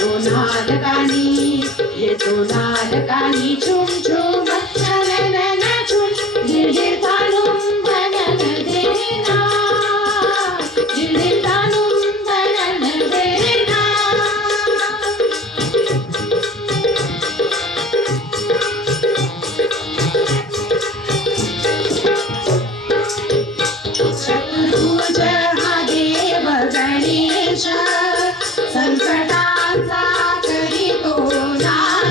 तो नारकानी ये तो नारकानी झुम झुम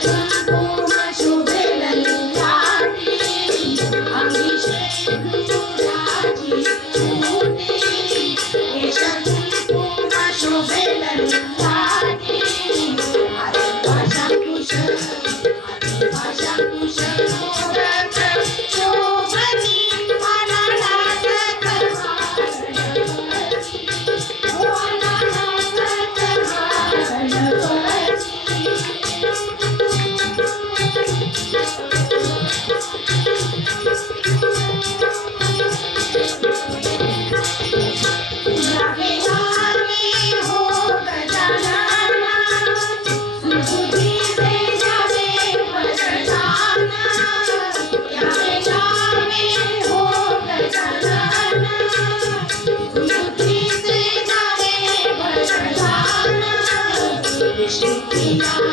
Thank you. 夕阳。